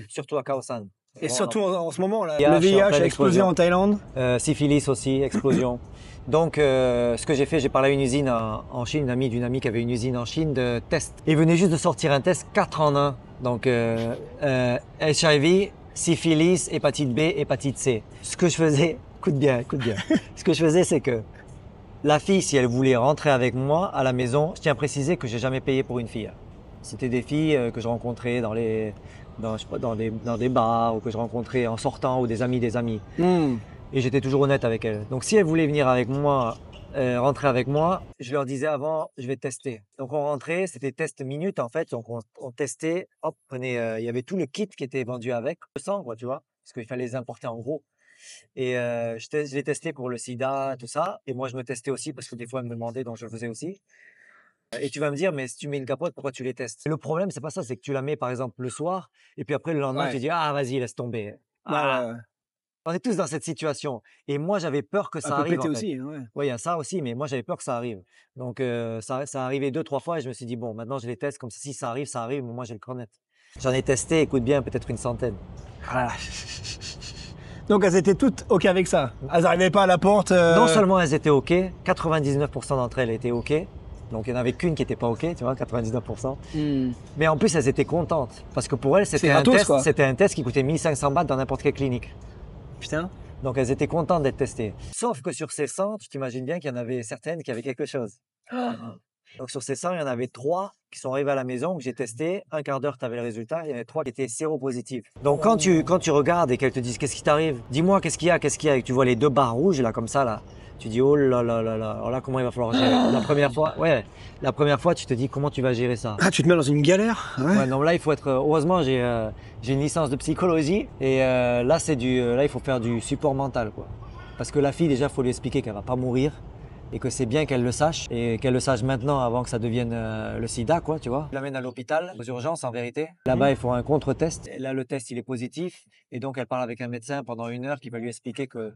Surtout à Khao San. Et surtout en ce moment, là, le VIH a explosé en Thaïlande. Syphilis aussi, explosion. Donc, ce que j'ai fait, j'ai parlé à une usine en Chine, d'une amie qui avait une usine en Chine de tests. Ils venaient juste de sortir un test 4 en 1. Donc, HIV, syphilis, hépatite B, hépatite C. Ce que je faisais, écoute bien. Ce que je faisais, c'est que la fille, si elle voulait rentrer avec moi à la maison, je tiens à préciser que j'ai jamais payé pour une fille. C'était des filles que je rencontrais dans des bars ou que je rencontrais en sortant ou des amis. Et j'étais toujours honnête avec elles. Donc si elles voulaient venir avec moi, rentrer avec moi, je leur disais avant, je vais tester. Donc on rentrait, c'était test minute en fait. Donc on testait, hop, il y avait tout le kit qui était vendu avec, le sang quoi, tu vois, parce qu'il fallait les importer en gros. Et je les testais pour le sida, tout ça. Et moi je me testais aussi parce que des fois elles me demandaient, donc je le faisais aussi. Et tu vas me dire, mais si tu mets une capote, pourquoi tu les testes? Le problème, c'est pas ça, c'est que tu la mets par exemple le soir, et puis après le lendemain, tu dis, ah vas-y, laisse tomber. Ouais. On est tous dans cette situation. Et moi, j'avais peur que ça arrive. Péter aussi, ouais. Oui, il y a ça aussi, mais moi, j'avais peur que ça arrive. Donc, ça est arrivé 2-3 fois et je me suis dit, bon, maintenant, je les teste comme ça. Si ça arrive, mais moi, j'ai le cornet. J'en ai testé, écoute bien, peut-être une centaine. Voilà. Donc, elles étaient toutes OK avec ça. Elles n'arrivaient pas à la porte. Non seulement elles étaient OK, 99% d'entre elles étaient OK. Donc, il n'y en avait qu'une qui n'était pas OK, tu vois, 99%. Mais en plus, elles étaient contentes. Parce que pour elles, c'était un test qui coûtait 1500 bahts dans n'importe quelle clinique. Putain. Donc, elles étaient contentes d'être testées. Sauf que sur ces 100, tu t'imagines bien qu'il y en avait certaines qui avaient quelque chose. Donc, sur ces 100, il y en avait 3 qui sont arrivées à la maison, que j'ai testé. Un quart d'heure, tu avais le résultat. Il y en avait 3 qui étaient séropositifs. Donc, quand tu regardes et qu'elles te disent qu'est-ce qui t'arrive, dis-moi qu'est-ce qu'il y a, et que tu vois les 2 barres rouges, là, comme ça, là. Tu dis, oh là là là là, alors là, comment il va falloir gérer? La première fois, tu te dis, comment tu vas gérer ça? Ah, tu te mets dans une galère? Ouais, non, là, il faut être, heureusement, j'ai une licence de psychologie, et là, là, il faut faire du support mental, quoi. Parce que la fille, déjà, il faut lui expliquer qu'elle va pas mourir, et que c'est bien qu'elle le sache et qu'elle le sache maintenant avant que ça devienne le sida, quoi, tu vois. Je l'amène à l'hôpital, aux urgences en vérité. Là-bas, ils font un contre-test. Et là, le test, il est positif et donc elle parle avec un médecin pendant 1 heure qui va lui expliquer que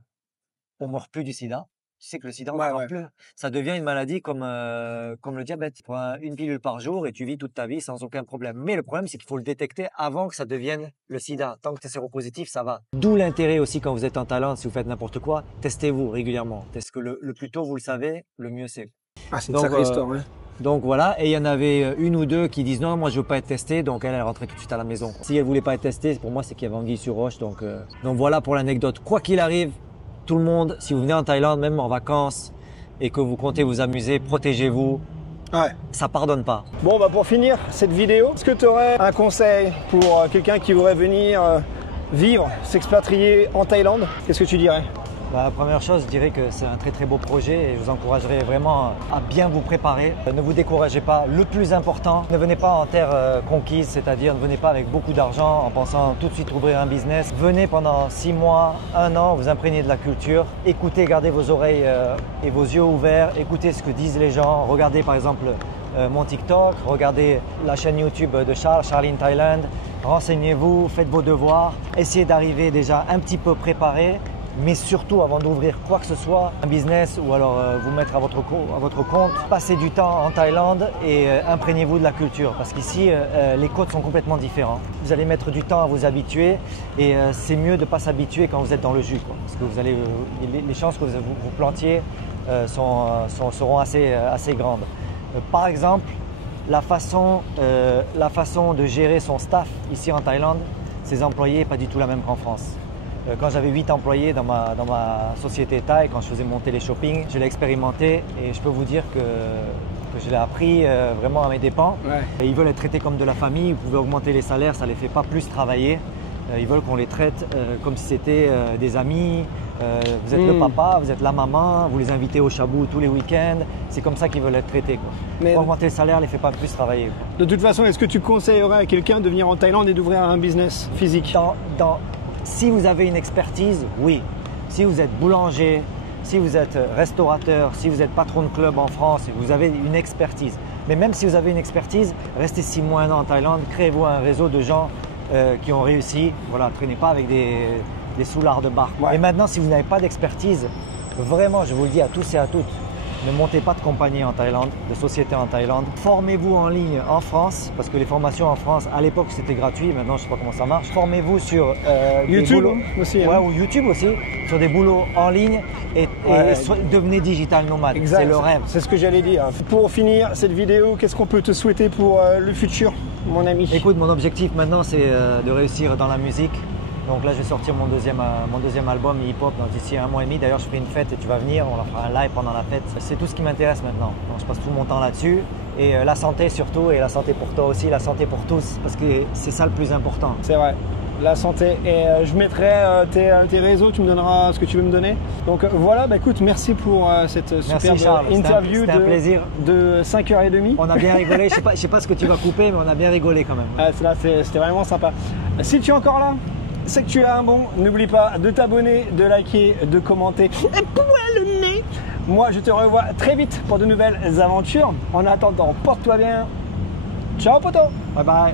on meurt plus du sida. Tu sais que le sida, on meurt plus. Ça devient une maladie comme le diabète. Tu prends une pilule par jour et tu vis toute ta vie sans aucun problème. Mais le problème, c'est qu'il faut le détecter avant que ça devienne le sida. Tant que tu es séropositif, ça va. D'où l'intérêt aussi quand vous êtes en Thaïlande, si vous faites n'importe quoi, testez-vous régulièrement. Parce que le plus tôt vous le savez, le mieux c'est. Ah, c'est une sacrée histoire, ouais. Donc voilà, et il y en avait 1 ou 2 qui disent non, moi je veux pas être testé, donc elle rentrait tout de suite à la maison. Si elle voulait pas être testée, pour moi c'est qu'il y avait anguille sur roche. Donc voilà pour l'anecdote. Quoi qu'il arrive, tout le monde, si vous venez en Thaïlande, même en vacances, et que vous comptez vous amuser, protégez-vous. Ouais. Ça pardonne pas. Bon, bah pour finir cette vidéo, est-ce que tu aurais un conseil pour quelqu'un qui voudrait venir vivre, s'expatrier en Thaïlande? Qu'est-ce que tu dirais? La première chose, je dirais que c'est un très très beau projet et je vous encouragerai vraiment à bien vous préparer. Ne vous découragez pas. Le plus important, ne venez pas en terre conquise, c'est-à-dire ne venez pas avec beaucoup d'argent en pensant tout de suite ouvrir un business. Venez pendant 6 mois, 1 an, vous imprégner de la culture. Écoutez, gardez vos oreilles et vos yeux ouverts. Écoutez ce que disent les gens. Regardez par exemple mon TikTok, regardez la chaîne YouTube de Charles in Thailand. Renseignez-vous, faites vos devoirs. Essayez d'arriver déjà un petit peu préparé. Mais surtout, avant d'ouvrir quoi que ce soit, un business ou alors vous mettre à votre compte, passez du temps en Thaïlande et imprégnez-vous de la culture. Parce qu'ici, les côtes sont complètement différentes. Vous allez mettre du temps à vous habituer et c'est mieux de ne pas s'habituer quand vous êtes dans le jus, quoi. Parce que vous allez, les chances que vous plantiez seront assez grandes. Par exemple, la façon de gérer son staff ici en Thaïlande, ses employés n'est pas du tout la même qu'en France. Quand j'avais 8 employés dans ma société Thaï, quand je faisais mon télé-shopping, je l'ai expérimenté et je peux vous dire que je l'ai appris vraiment à mes dépens. Ouais. Et ils veulent être traités comme de la famille, vous pouvez augmenter les salaires, ça ne les fait pas plus travailler. Ils veulent qu'on les traite comme si c'était des amis. Vous êtes le papa, vous êtes la maman, vous les invitez au chabou tous les week-ends. C'est comme ça qu'ils veulent être traités, quoi. Mais augmenter le salaire ne les fait pas plus travailler, quoi. De toute façon, est-ce que tu conseillerais à quelqu'un de venir en Thaïlande et d'ouvrir un business physique? Si vous avez une expertise, oui. Si vous êtes boulanger, si vous êtes restaurateur, si vous êtes patron de club en France et vous avez une expertise. Mais même si vous avez une expertise, restez 6 mois, 1 an en Thaïlande, créez-vous un réseau de gens qui ont réussi. Voilà, traînez pas avec des soulards de barque. Ouais. Et maintenant, si vous n'avez pas d'expertise, vraiment, je vous le dis à tous et à toutes, ne montez pas de compagnie en Thaïlande, de société en Thaïlande. Formez-vous en ligne en France, parce que les formations en France, à l'époque, c'était gratuit. Maintenant, je ne sais pas comment ça marche. Formez-vous sur YouTube aussi. Ouais, ou YouTube aussi, sur des boulots en ligne et devenez digital nomade. C'est le rêve. C'est ce que j'allais dire. Pour finir cette vidéo, qu'est-ce qu'on peut te souhaiter pour le futur, mon ami? Écoute, mon objectif maintenant, c'est de réussir dans la musique. Donc là, je vais sortir mon deuxième album hip-hop d'ici 1 mois et demi. D'ailleurs, je ferai une fête et tu vas venir. On fera un live pendant la fête. C'est tout ce qui m'intéresse maintenant. Donc, je passe tout mon temps là-dessus. Et la santé surtout, et la santé pour toi aussi, la santé pour tous. Parce que c'est ça le plus important. C'est vrai. La santé. Et je mettrai tes réseaux, tu me donneras ce que tu veux me donner. Donc voilà, bah, écoute, merci pour cette superbe interview de 5h30. On a bien rigolé. Je sais pas ce que tu vas couper, mais on a bien rigolé quand même. Ah, c'était vraiment sympa. Si tu es encore là, c'est que tu as un bon. N'oublie pas de t'abonner, de liker, de commenter. Et le nez. Moi, je te revois très vite pour de nouvelles aventures. En attendant, porte-toi bien. Ciao, poto. Bye bye.